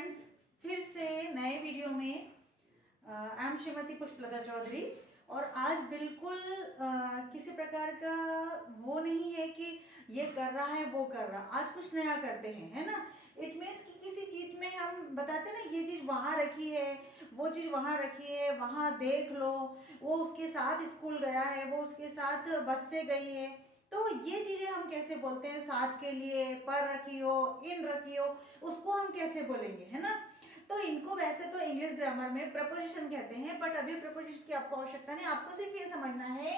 Friends, फिर से नए वीडियो में आई एम श्रीमती पुष्पलता चौधरी। और आज बिल्कुल किसी प्रकार का वो नहीं है कि ये कर रहा है वो कर रहा, आज कुछ नया करते हैं, है ना। इट मीन्स कि किसी चीज़ में हम बताते हैं ना, ये चीज़ वहाँ रखी है, वो चीज़ वहाँ रखी है, वहाँ देख लो, वो उसके साथ स्कूल गया है, वो उसके साथ बस से गई है। तो ये चीज़ें हम कैसे बोलते हैं, साथ के लिए पर रखी हो, इन रखी हो, उसको हम कैसे बोलेंगे, है ना। तो इनको वैसे तो इंग्लिश ग्रामर में प्रपोजिशन कहते हैं, बट अभी प्रपोजिशन की आपको आवश्यकता नहीं, आपको सिर्फ ये समझना है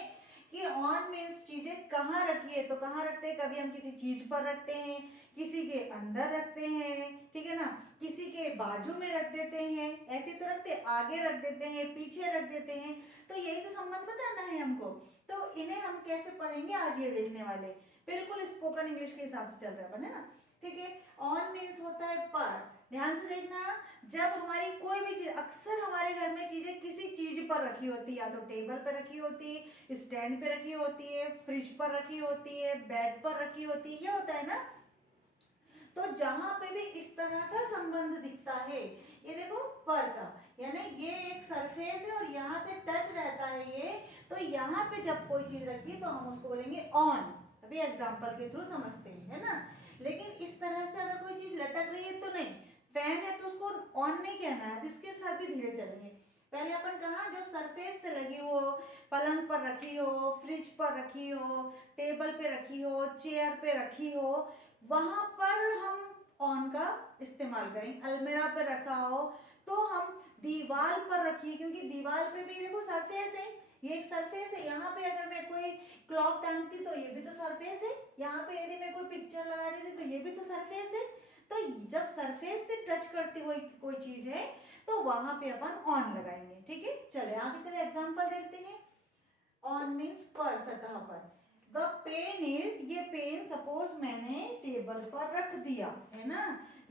कि ऑन मीन्स चीजें कहाँ रखी है। तो कहाँ रखते हैं, कभी हम किसी चीज पर रखते हैं, किसी के अंदर रखते हैं, ठीक है ना, किसी के बाजू में रख देते हैं, ऐसे तो रखते, आगे रख देते हैं, पीछे रख देते हैं। तो यही तो संबंध बताना है हमको। तो इन्हें हम कैसे पढ़ेंगे, आज ये देखने वाले, बिल्कुल स्पोकन इंग्लिश के हिसाब से चल रहा है ना, ठीक है। ऑन मीन्स होता है पर, ध्यान से देखना, जब हमारी कोई भी चीज, अक्सर हमारे घर में चीजें किसी चीज पर रखी होती है, या तो टेबल पर रखी होती है, स्टैंड पे रखी होती है, फ्रिज पर रखी होती है, बेड पर रखी होती है, ये होता है ना। तो जहां पे भी इस तरह का संबंध दिखता है, ये देखो पर का, यानी ये एक सरफेस है और यहाँ से टच रहता है ये, तो यहाँ पे जब कोई चीज रखी तो हम उसको बोलेंगे ऑन। अभी एग्जाम्पल के थ्रू समझते हैं, है ना। लेकिन इस तरह से अगर कोई चीज लटक रही है तो नहीं, फैन है तो उसको ऑन नहीं कहना है। अब इसके साथ भी धीरे चलेंगे। पहले अपन कहा जो सरफेस से लगी हो, पलंग पर रखी हो, फ्रिज पर रखी हो, टेबल पे रखी हो, चेयर पे रखी हो, वहां पर हम ऑन का इस्तेमाल करें। अलमीरा पर रखा हो तो हम दीवार पर रखिए, क्योंकि दीवार पे भी देखो सरफेस है, ये एक सरफेस है। यहाँ पे अगर मैं कोई क्लॉक टांगती तो ये भी तो सरफेस है, यहाँ पे यदि मैं कोई पिक्चर लगा देती तो ये भी तो सरफेस है। तो जब सरफेस से टच करती हुई कोई चीज है तो वहां पे अपन ऑन लगाएंगे, ठीक है। चले आगे, चले एग्जांपल देखते हैं। ऑन मीन्स पर, सतह पर। द पेन इज, ये पेन सपोज मैंने टेबल पर रख दिया, है ना,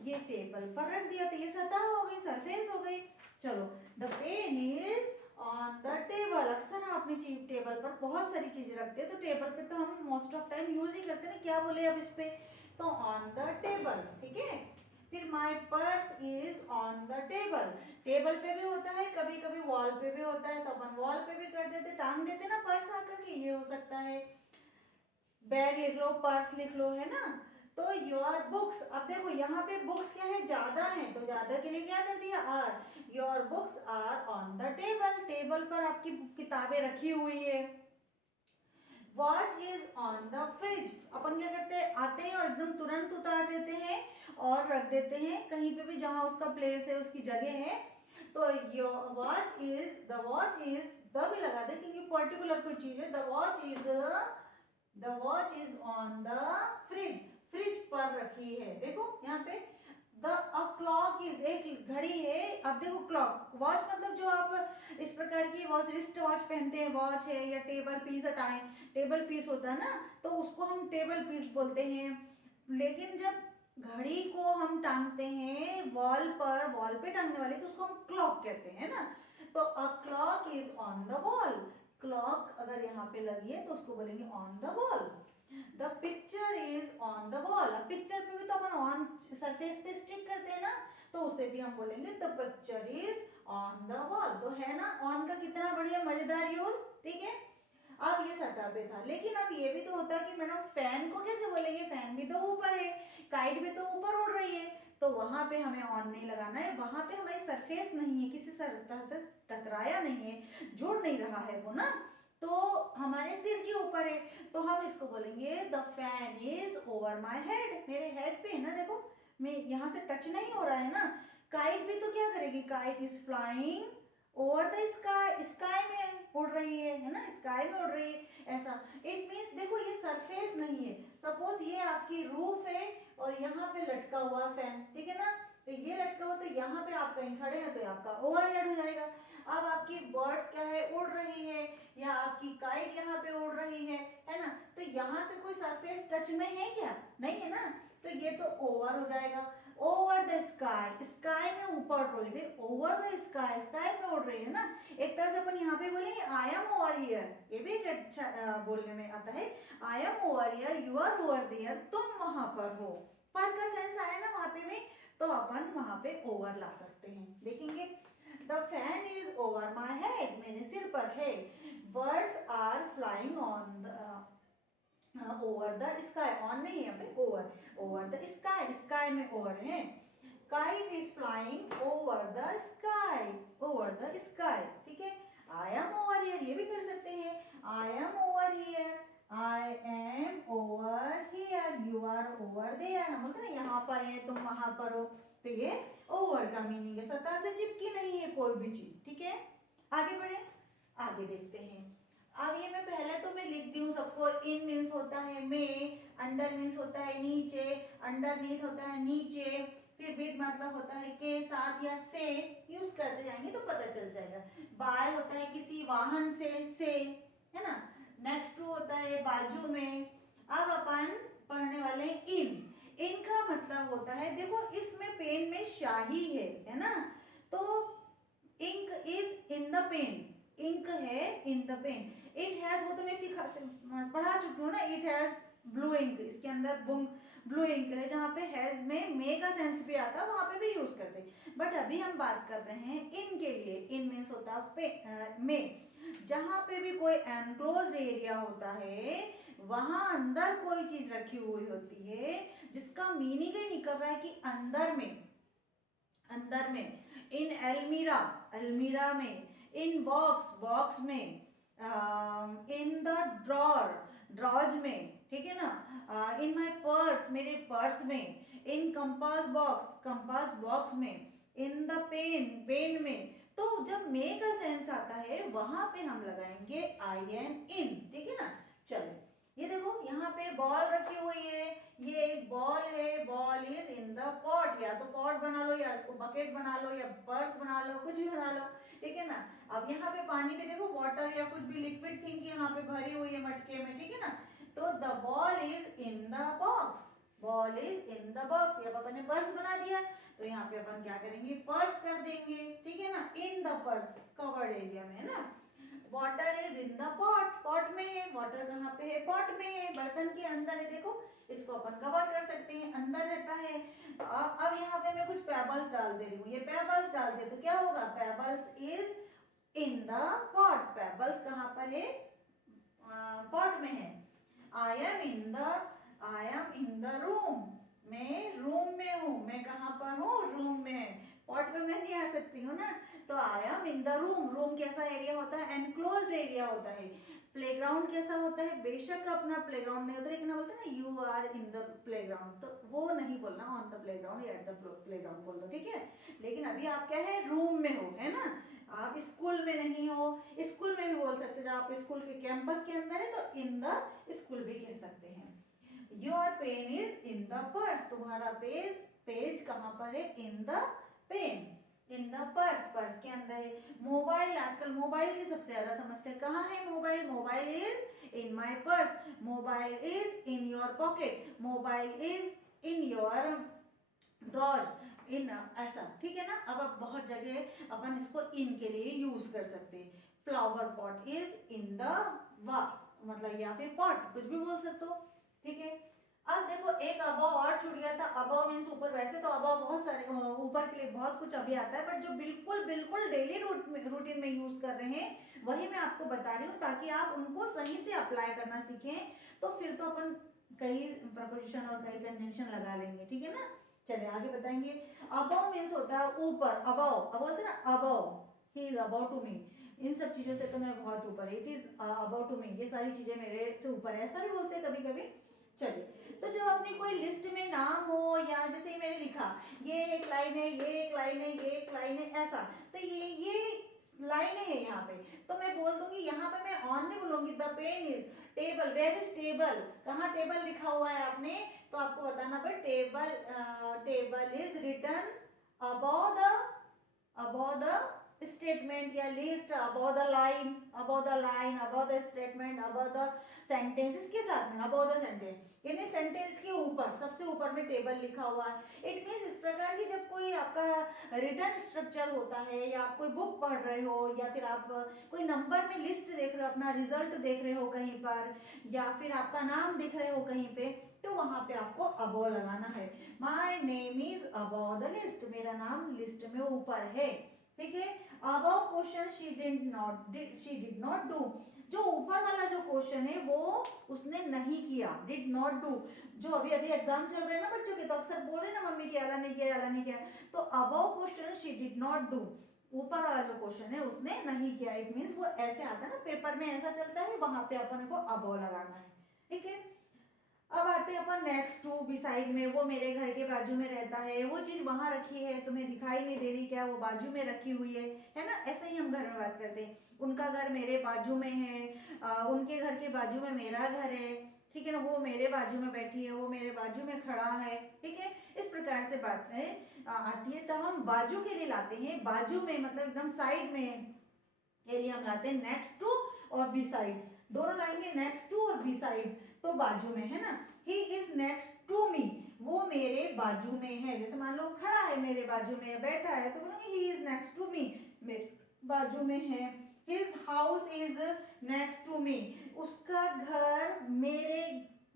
ये टेबल पर रख दिया तो ये सतह हो गई, सरफेस हो गई। चलो, the pen is on the table. अक्सर हम अपनी टेबल पर बहुत सारी चीजें रखते हैं, तो टेबल पे तो हम मोस्ट ऑफ टाइम यूज ही करते हैं ना, क्या बोले अब इस पे, तो ऑन द टेबल, ठीक है। फिर माई purse is on the table, table पे भी होता है, कभी कभी वॉल पे भी होता है, तो अपन वॉल पे भी कर देते, टांग देते ना पर्स आकर के, ये हो सकता है। बैग लिख लो, पर्स लिख लो, है ना। तो योर बुक्स, अब देखो यहाँ पे बुक्स क्या है, ज्यादा है, तो ज्यादा के लिए क्या कर दिया, are. Your books are on the table, table पर आपकी किताबें रखी हुई है। Watch is on the fridge, अपन क्या करते हैं, आते हैं और एकदम तुरंत उतार देते हैं और रख देते हैं कहीं पे भी जहां उसका प्लेस है, उसकी जगह है। तो your watch is, the watch is, the भी लगा दे क्योंकि पर्टिकुलर कोई चीज है। The watch is on the fridge, fridge पर रखी है, देखो यहाँ पे। द क्लॉक इज, एक घड़ी है। अब देखो क्लॉक, वॉच मतलब जो आप इस प्रकार की वॉच, रिस्ट वॉच पहनते हैं, वॉच है, या table piece, time table piece होता है ना, तो उसको हम टेबल पीस बोलते हैं। लेकिन जब घड़ी को हम टांगते हैं वॉल पर, वॉल पे टांगने वाली, तो उसको हम क्लॉक कहते हैं ना। तो a clock is on the wall, clock अगर यहाँ पे लगी है तो उसको बोलेंगे on the wall. The picture is on the wall, अब पिक्चर पे भी तो अपन ऑन सरफेस पे स्टिक करते हैं ना, तो उसे भी हम बोलेंगे the picture is on the wall. तो है ना ऑन का कितना बढ़िया मजेदार यूज, ठीक है। अब ये सतह पे था, लेकिन अब ये भी तो होता है कि मैडम फैन को कैसे बोलेंगे, फैन भी तो ऊपर है, काइट भी तो ऊपर उड़ रही है, तो वहां पे हमें ऑन नहीं लगाना है, वहां पे हमारी सरफेस नहीं है, किसी सतह से टकराया नहीं है, जुड़ नहीं रहा है वो ना, तो हमारे सिर के ऊपर है, तो हम इसको बोलेंगे the fan is over my head, मेरे हेड पे है ना, देखो मैं यहाँ से टच नहीं हो रहा है ना। काइट भी तो क्या करेगी, kite is flying over the sky, sky में उड़ रही है ना, स्काई में उड़ रही है, ऐसा। इट मीन्स देखो ये सरफेस नहीं है, सपोज ये आपकी रूफ है और यहाँ पे लटका हुआ फैन, ठीक है ना, तो ये लटका हुआ, तो यहाँ पे आप कहीं खड़े हैं तो आपका ओवरहेड हो जाएगा। अब आपकी बर्ड्स क्या है, उड़ रही है, या आपकी काइट यहाँ पे उड़ रही है ना, तो यहाँ से कोई सरफेस टच में है क्या, नहीं है ना, तो ये तो ओवर हो जाएगा। ओवर द स्काई, स्काई में ऊपर उड़ रही है, ओवर द स्काई, स्काई में उड़ रही है ना। एक तरह से अपन यहाँ पे बोलेंगे आई एम ओवर हियर, ये भी एक अच्छा बोलने में आता है, I am over here, you are over there, तुम वहां पर हो। पर का सेंस आया ना वहां पे भी, तो अपन वहां पे ओवर ला सकते हैं। देखेंगे the fan is over my head, मेरे सिर पर है। Birds are flying on the over the sky, on नहीं है भाई, over, over the sky, sky में ओवर है। Kite is flying over the sky, over the sky, ठीक है। आई एम ओवर हियर, ये भी कर सकते हैं, I am over here, I am over here, you are over there. हम बोलते ना यहाँ पर है, तुम वहां पर हो, तो ये ओवर का मीनिंग है, सतह से चिपकी नहीं है कोई भी चीज, ठीक है। आगे बढ़े, आगे देखते हैं। अब ये मैं पहले तो मैं लिख दी हूँ सबको। इन मीन्स होता है में, अंडर मीन्स होता है नीचे, अंडरनीथ होता है नीचे, फिर विद मतलब होता है के साथ या से, यूज करते जाएंगे तो पता चल जाएगा। बाय होता है किसी वाहन से, है ना। नेक्स्ट टू होता है बाजू में। अब अपन पढ़ने वाले हैं इन। इन का मतलब होता है, देखो इसमें पेन में शाही है ना, तो ink is in the pen, ink है in the pen. It has, वो तो मैं पढ़ा चुकी हूँ ना, इट हैज ब्लू इंक, इसके अंदर ब्लू इंक है। जहाँ पे हैज में मे का सेंस भी आता है वहां पे भी यूज करते, बट अभी हम बात कर रहे हैं इन के लिए। इन मीन्स होता है में, जहाँ पे भी कोई एनक्लोज एरिया होता है वहां अंदर कोई चीज रखी हुई होती है जिसका मीनिंग ही निकल रहा है कि अंदर में, अंदर में। इन अलमीरा, अलमीरा में। इन बॉक्स, बॉक्स में। इन द ड्रॉर, ड्रॉज में, ठीक है ना। इन माई पर्स, मेरे पर्स में। इन कंपास बॉक्स, कंपास बॉक्स में। इन द पेन, पेन में। तो जब मे का सेंस आता है वहां पे हम लगाएंगे आई एम इन, ठीक है ना। चलो ये देखो यहाँ पे बॉल रखी हुई है, ये एक बॉल है, ball is in the pot, या तो पॉट बना लो या इसको बकेट बना लो या पर्स बना लो, कुछ भी बना लो, ठीक है ना। अब यहाँ पे पानी पे देखो वाटर या कुछ भी लिक्विड थिंग यहाँ पे भरी हुई है मटके में, ठीक है ना। तो the ball is in the box, ball is in the box. अब अपन ने पर्स बना दिया तो यहाँ पे अपन क्या करेंगे, पर्स कर देंगे, ठीक है ना। इन द पर्स, कवर्ड एरिया में है ना। Water is in the pot, pot में है, वाटर कहाँ पे है, पॉट में है, बर्तन के अंदर है। देखो इसको अपन कवर कर सकते हैं, अंदर रहता है। अब यहाँ पे मैं कुछ पेबल्स डाल दे रही हूँ, ये पेबल्स डाल दे तो क्या होगा, pebbles is in the pot, pebbles कहाँ पर है, पॉट में है। I am in the, I am in the room, मैं रूम में हूँ, मैं कहाँ पर हूँ, रूम में है। पॉट में मैं नहीं आ सकती हूँ ना, तो आई am in the room. Room कैसा एरिया होता है, एनक्लोज्ड एरिया होता है। प्लेग्राउंड कैसा होता है, बेशक अपना प्लेग्राउंड नहीं होता, लेकिन बोलते हैं ना you are in the playground, तो वो नहीं बोलना ऑन द प्लेग्राउंड या एट द प्लेग्राउंड बोल दो, ठीक है। लेकिन अभी आप क्या है, रूम में हो, है ना। आप स्कूल में नहीं हो, स्कूल में भी बोल सकते हैं, जब आप स्कूल के कैंपस के अंदर है तो इन द स्कूल भी कह सकते हैं। Your pen is in the purse, तुम्हारा पेज, पेज कहाँ पर है, in the pen, in the purse, purse के अंदर है। मोबाइल, आजकल मोबाइल की सबसे ज्यादा समस्या कहाँ है, mobile, mobile is in my purse, mobile is in your pocket, mobile is in your drawers, in, ऐसा, ठीक है ना। अब बहुत जगह अपन इसको इन के लिए यूज कर सकते हैं। Flower pot is in the वास, मतलब या फिर पॉट, कुछ भी बोल सकते हो, ठीक है। अब देखो एक अबव और छूट गया था, अबव मीन्स ऊपर। वैसे तो अबव बहुत सारे ऊपर के लिए बहुत कुछ अभी आता है, बट जो बिल्कुल बिल्कुल डेली रूटीन में यूज कर रहे हैं वही मैं आपको बता रही हूँ, ताकि आप उनको सही से अप्लाई करना सीखें। तो फिर तो अपन कई प्रपोजिशन और कई कंजंक्शन लगा लेंगे, ठीक है ना। चलिए आगे बताएंगे। अबव मीन्स होता है ऊपर, अबव, अब होता है ना above, he is above to me, इन सब चीजों से तो मैं बहुत ऊपर है, it is above to me, ये सारी चीजें मेरे से ऊपर है, ऐसा भी बोलते हैं कभी कभी। चलिए, तो जब अपनी कोई लिस्ट में नाम हो, या जैसे मैंने लिखा ये एक लाइन है, ये एक लाइन है, ये एक लाइन है, ऐसा, तो ये लाइन है यहाँ पे, तो मैं बोल दूंगी, यहाँ पे मैं ऑन नहीं बोलूंगी, the pen is table, where is table, कहाँ टेबल लिखा हुआ है आपने, तो आपको बताना पर table, table is written above the statement या list, above the line, above the line, above the statement, above the sentence, इसके साथ में अबव द सेंटेंस, यानी सेंटेंस के ऊपर, सबसे ऊपर में टेबल लिखा हुआ है। इट मीन्स इस प्रकार की जब कोई आपका रिटर्न स्ट्रक्चर होता है, या आप कोई बुक पढ़ रहे हो, या फिर आप कोई नंबर में लिस्ट देख रहे हो, अपना रिजल्ट देख रहे हो कहीं पर, या फिर आपका नाम दिख रहे हो कहीं पे, तो वहां पे आपको अबो लगाना है। My name is above the list, मेरा नाम लिस्ट में ऊपर है, ठीक है। Above question she did not do, जो ऊपर वाला जो क्वेश्चन है वो उसने नहीं किया, डिड नॉट डू। जो अभी अभी एग्जाम चल रहे हैं ना बच्चों के, तो अक्सर बोल रहे ना मम्मी की अला नहीं किया, अला नहीं किया, तो above question she did not do, ऊपर वाला जो क्वेश्चन है उसने नहीं किया, इट मीन्स वो ऐसे आता है ना पेपर में, ऐसा चलता है, वहां पे अपन को अबव लगाना है, ठीक है। अब आते हैं अपन नेक्स्ट टू बिसाइड में, वो मेरे घर के बाजू में रहता है, वो चीज वहां रखी है, तुम्हें दिखाई नहीं दे रही क्या, वो बाजू में रखी हुई है ना। ऐसे ही हम घर में बात करते हैं, उनका घर मेरे बाजू में है, उनके घर के बाजू में मेरा घर है, ठीक है ना। वो मेरे बाजू में बैठी है, वो मेरे बाजू में खड़ा है, ठीक है। इस प्रकार से बात है आती है। तब हम बाजू के लिए लाते हैं, बाजू में मतलब एकदम साइड में के लिए हम लाते हैं नेक्स्ट टू और बी साइड, दोनों लाएंगे नेक्स्ट टू और बी साइड, तो बाजू में है ना। He is next to me, वो मेरे बाजू में है, जैसे मान लो खड़ा है मेरे बाजू में, बैठा है, तो बोलेंगे he is next to me, मेरे बाजू में है। His house is next to me, उसका घर मेरे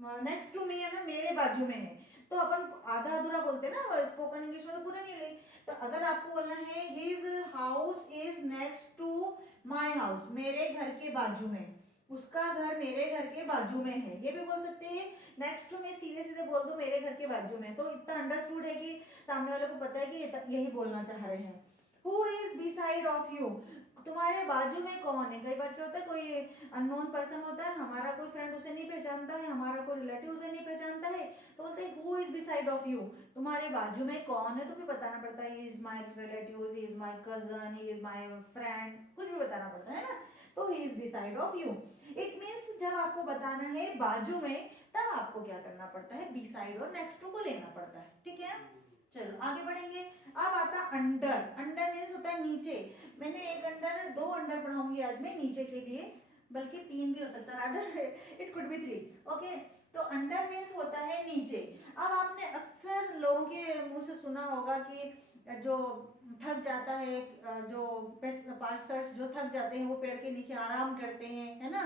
नेक्स्ट टू मी है ना, मेरे बाजू में है। तो अपन आधा अधूरा बोलते हैं ना स्पोकन इंग्लिश में, तो पूरा नहीं ले। तो अगर आपको बोलना है his house is next to my house, मेरे घर के बाजू में, उसका घर मेरे घर के बाजू में है, ये भी बोल सकते हैं। नेक्स्ट टू में सीधे सीधे बोल दो मेरे घर के बाजू में, तो इतना अंडरस्टूड है कि सामने वाले को पता है कि यही बोलना चाह रहे हैं। Who is beside of you, तुम्हारे बाजू में कौन है। कई बार क्या होता है, कोई अननोन पर्सन होता है, हमारा कोई फ्रेंड उसे नहीं पहचानता है, हमारा कोई रिलेटिव उसे नहीं पहचानता है, तो बोलते हैं who is beside of you, तुम्हारे बाजू में कौन है, तो भी बताना पड़ता है he is my relative, he is my cousin, he is my friend, कुछ भी बताना पड़ता है ना। तो he is beside of you, it means जब आपको बताना है बाजू में, तब आपको क्या करना पड़ता है, बिसाइड और नेक्स्ट टू को लेना पड़ता है, ठीक है। चलो आगे बढ़ेंगे। अब आता अंडर, अंडर मीन्स होता है नीचे। मैंने एक अंडर, दो अंडर पढ़ाऊंगी आज मैं नीचे के लिए, बल्कि तीन भी हो सकता है, rather it could be 3, okay. तो अंडर मीन्स होता है नीचे। अब आपने अक्सर लोगों के मुंह से सुना होगा कि जो थक जाता है, जो पास्टर्स जो थक जाते हैं वो पेड़ के नीचे आराम करते हैं, है ना।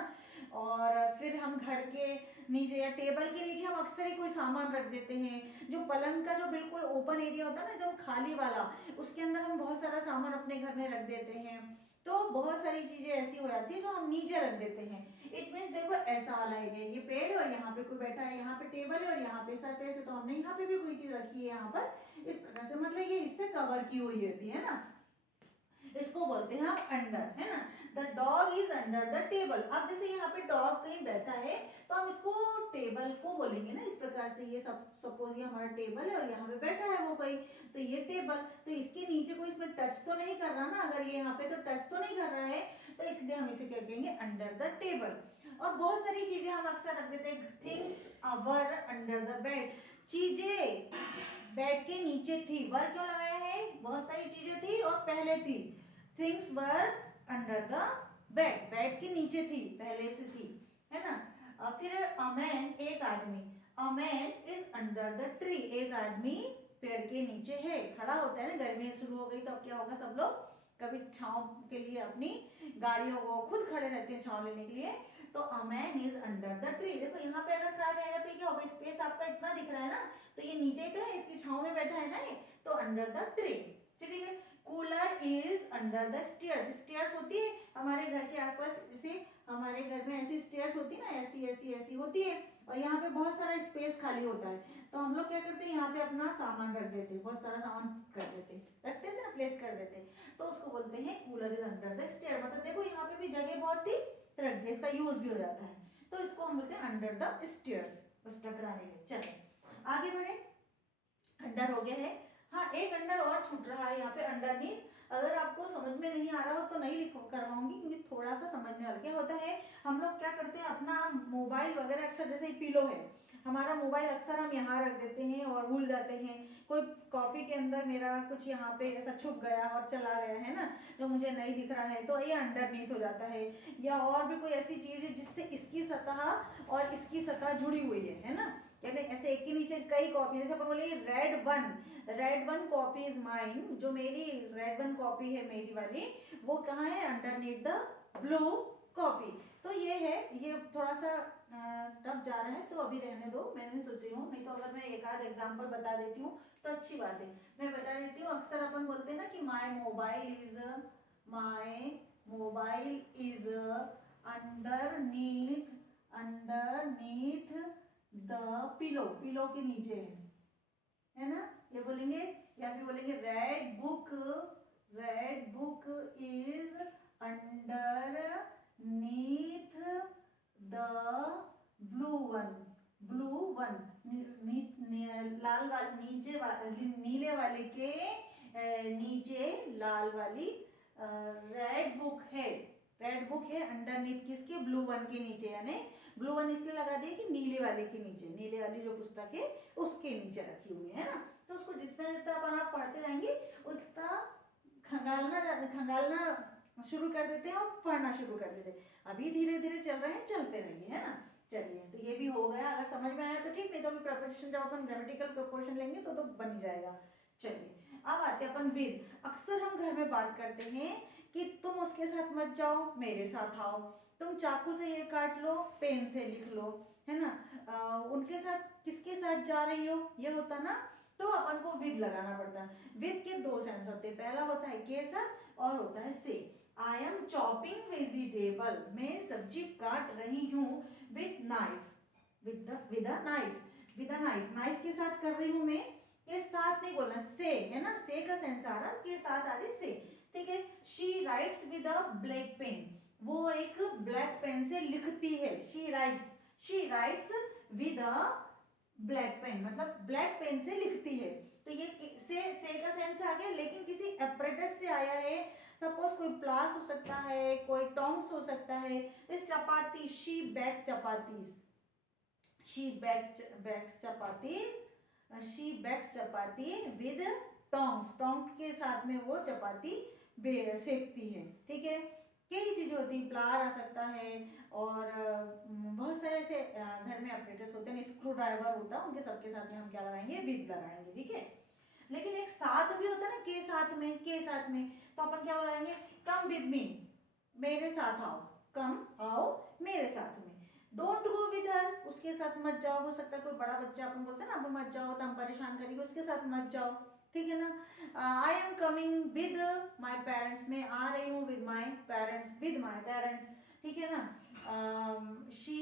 और फिर हम घर के नीचे या टेबल के नीचे हम अक्सर ही कोई सामान रख देते हैं। जो पलंग का जो बिल्कुल ओपन एरिया होता है ना, एकदम खाली वाला, उसके अंदर हम बहुत सारा सामान अपने घर में रख देते हैं। तो बहुत सारी चीजें ऐसी हो जाती है जो हम नीचे रख देते हैं। इट मीन्स देखो ऐसा वाला एरिया, ये पेड़ और यहाँ पे कोई बैठा है, यहाँ पे टेबल है और यहाँ पे सरफेस है, तो हमने यहाँ पे भी कोई चीज रखी है यहाँ पर, इस प्रकार से मतलब ये इससे कवर की हुई होती है ना, इसको बोलते हैं हम अंडर, है ना। The dog is under the table. अब जैसे यहाँ पे डॉग कहीं बैठा है, तो हम इसको टेबल को बोलेंगे ना, इस प्रकार से। ये सब सपोज ये हमारा टेबल है और यहाँ पे बैठा है वो कहीं, तो ये टेबल, तो इसके नीचे कोई इसमें टच तो नहीं कर रहा ना, अगर ये यहाँ पे तो टच तो नहीं कर रहा है, तो इसलिए हम इसे क्या कहेंगे, अंडर द टेबल। और बहुत सारी चीजें हम अक्सर रख देते हैं, things our under the bed, चीजें बेड के नीचे थी, वर क्यों लगाया है, बहुत सारी चीजें थी और पहले थी, things were under the bed, bed के नीचे थी, पहले से थी, है ना। फिर अ मैन, एक आदमी, a man is under the tree, एक आदमी पेड़ के नीचे है, खड़ा होता है ना। गर्मी शुरू हो गई तो अब क्या होगा, सब लोग कभी छांव के लिए अपनी गाड़ियों को खुद खड़े रहते हैं छांव लेने के लिए, तो a man is under the tree. देखो यहाँ पे अगर खड़ा रहेगा तो क्या होगा, स्पेस आपका इतना दिख रहा है ना, तो ये नीचे तो है, इसकी छांव में बैठा है ना ये, तो अंडर द ट्री, ठीक है। Cooler is under the stairs, stairs होती है हमारे घर के आसपास, जैसे हमारे घर में ऐसी स्टेयर्स होती है ना, ऐसी ऐसी ऐसी होती है, और यहाँ पे बहुत सारा स्पेस खाली होता है, तो हम लोग क्या करते हैं, यहाँ पे अपना सामान रख देते हैं, बहुत सारा सामान कर देते रखते थे ना, प्लेस कर देते, तो उसको बोलते हैं cooler is under the stair. मतलब देखो यहाँ पे भी जगह बहुत थी, रख दे, इसका यूज भी हो जाता है, तो इसको हम बोलते हैं अंडर द स्टेयर्स, बस टकराने में। चलो आगे बढ़े, अंडर हो गया है। हाँ, एक अंडर और छूट रहा है यहाँ पे, अंडरनीथ। अगर आपको समझ में नहीं आ रहा हो तो नहीं लिख करवाऊंगी, क्योंकि थोड़ा सा समझने वाला। क्या होता है, हम लोग क्या करते हैं, अपना मोबाइल वगैरह अक्सर, जैसे पिलो है हमारा, मोबाइल अक्सर हम यहाँ रख देते हैं और भूल जाते हैं। कोई कॉपी के अंदर मेरा कुछ यहाँ पे ऐसा छुप गया और चला गया है ना, जो मुझे नहीं दिख रहा है, तो ये अंडरनीथ हो जाता है। या और भी कोई ऐसी चीज है जिससे इसकी सतह और इसकी सतह जुड़ी हुई है ना, यानी ऐसे एक के नीचे कई कॉपी, जैसे अपन बोले red one copy is mine, जो मेरी रेड वन कॉपी है मेरी वाली, वो कहाँ है, अंडरनीथ द ब्लू कॉपी। तो ये है, ये थोड़ा सा टफ जा रहा है तो अभी रहने दो, मैं नहीं सोच रही हूँ, नहीं तो अगर मैं एक आध एग्जाम्पल बता देती हूँ तो अच्छी बात है। मैं बता देती हूँ, अक्सर अपन बोलते हैं ना कि my mobile is underneath the pillow, pillow के नीचे है ना, ये बोलेंगे। या फिर बोलेंगे red book is underneath the blue one, लाल वाले नीचे नीले वाले के नीचे लाल वाली रेड बुक है अंडरनीथ किसके, ब्लू वन के नीचे, यानी ब्लू वन इसलिए लगा दिए कि नीले वाले के नीचे, नीले वाली जो पुस्तक है उसके नीचे रखी हुई है ना। तो उसको जितना जितना अपन आप पढ़ते जाएंगे उतना खंगालना शुरू कर देते हैं और पढ़ना शुरू कर देते हैं। अभी धीरे धीरे चल रहे हैं, चलते रहिए, है ना। चलिए, तो ये भी हो गया, अगर समझ में आया तो ठीक, नहीं तो अभी प्रिपरेशन जब अपन ग्रामेटिकल पोर्शन लेंगे तो बन जाएगा। चलिए, अब आते हैं अपन विद। अक्सर हम घर में बात करते हैं कि तुम उसके साथ मत जाओ, मेरे साथ आओ, तुम चाकू से ये काट लो, पेन से लिख लो, है ना। उनके साथ, किसके साथ जा रही हो, ये होता ना, तो अपन को विद लगाना पड़ता है। विद के दो सेंस होते हैं, पहला होता है के साथ और होता है से। आई एम चॉपिंग वेजिटेबल, मैं सब्जी काट रही हूँ with knife, with a knife, knife के साथ कर रही हूँ मैं, के साथ नहीं बोलना, से, है ना, से का सेंस आ रहा, के साथ आ रही से, ठीक है। She writes with a black pen, वो एक ब्लैक पेन से लिखती है, she writes with a black pen, मतलब ब्लैक पेन से लिखती है। तो ये से का सेंस आ गया, लेकिन किसी एपरेटस से आया है, सपोज कोई प्लास हो सकता है, कोई टोंग्स हो सकता है। इस चपाती, she bake chapatis, she bakes chapati with tongs, tongs के साथ में वो चपाती सेकती है, ठीक है। कई चीजें होती हैं, प्लार आ सकता है, और बहुत सारे ऐसे घर में ऑपरेटर्स होते हैं, स्क्रू ड्राइवर होता है, उनके सबके साथ में हम क्या लगाएंगे, विद लगाएंगे, ठीक है। लेकिन एक साथ भी होता है ना, के साथ में, तो अपन क्या लगाएंगे, कम विद मी, मेरे साथ आओ, कम आओ मेरे साथ में। डोंट गो विद हर, उसके साथ मत जाओ, हो सकता है कोई बड़ा बच्चा अपन बोलते हैं ना, अब मत जाओ तो हम परेशान करेंगे, उसके साथ मत जाओ, ठीक है ना। I am coming with my parents, मैं आ रही हूँ विद माई पेरेंट्स, ठीक है ना। She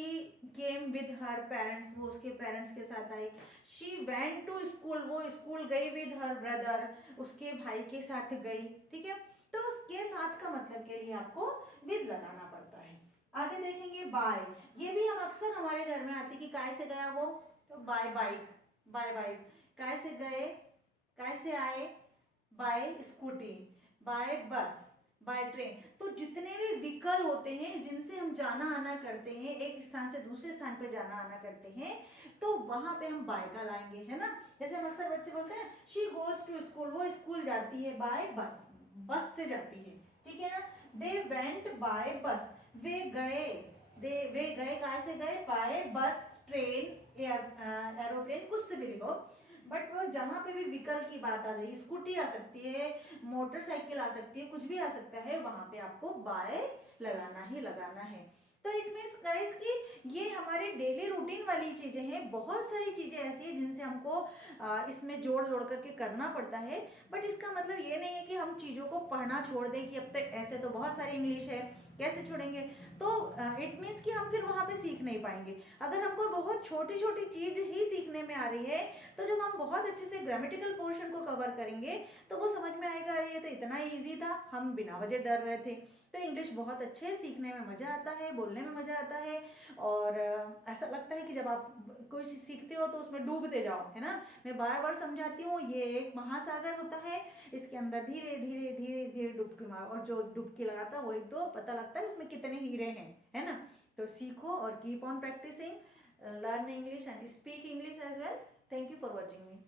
came with her parents, वो उसके पेरेंट्स के साथ आई। शी वेंट टू स्कूल, वो स्कूल गई विद हर ब्रदर, उसके भाई के साथ गई, ठीक है। तो उसके साथ का मतलब के लिए आपको विद लगाना पड़ता है। आगे देखेंगे बाय, ये भी हम अक्सर हमारे घर में आती कि काय से गया वो, तो बाय बाइक, काय से गए, काय से आए, बाय स्कूटी, बाय बस, बाय ट्रेन। तो जितने भी व्हीकल होते हैं जिनसे हम जाना आना करते हैं, एक स्थान से दूसरे स्थान पर जाना आना करते हैं, तो वहां पे हम बाय का लाएंगे, है ना। जैसे हम अक्सर बच्चे बोलते हैं शी गोज टू स्कूल, वो स्कूल जाती है बाय बस से जाती है, ठीक है ना। दे वेंट बाय बस, वे गए कहाँ से गए, बाय बस, ट्रेन, एरोप्लेन, कुछ से भी लिखो, बट वो जहाँ पे भी व्हीकल की बात आ रही, स्कूटी आ सकती है, मोटरसाइकिल आ सकती है, कुछ भी आ सकता है, वहां पे आपको बाय लगाना ही लगाना है। तो इट मीन्स गाइस कि ये हमारे डेली रूटीन वाली चीजें हैं, बहुत सारी चीजें ऐसी हैं जिनसे हमको इसमें जोड़ करके करना पड़ता है। बट इसका मतलब ये नहीं है कि हम चीजों को पढ़ना छोड़ दें कि अब तक ऐसे तो बहुत सारी इंग्लिश है, कैसे छोड़ेंगे। तो इट मीन्स कि हम फिर वहाँ पे सीख नहीं पाएंगे। अगर हमको बहुत छोटी छोटी चीज ही सीखने में आ रही है, तो जब हम बहुत अच्छे से ग्रामेटिकल पोर्शन को कवर करेंगे तो वो समझ में आएगा, अरे ये तो इतना ईजी था, हम बिना वजह डर रहे थे। तो इंग्लिश बहुत अच्छे, सीखने में मज़ा आता है, बोलने में मज़ा आता है, और ऐसा लगता है कि जब आप कोई चीज़ सीखते हो तो उसमें डूबते जाओ, है ना। मैं बार बार समझाती हूँ, ये एक महासागर होता है, इसके अंदर धीरे धीरे धीरे धीरे डुबकी मारो, और जो डुबकी लगाता है वो एक तो पता लगता है इसमें कितने हीरे हैं, है ना। तो सीखो और keep on practising, learn English and speak English as well. Thank you for watching me.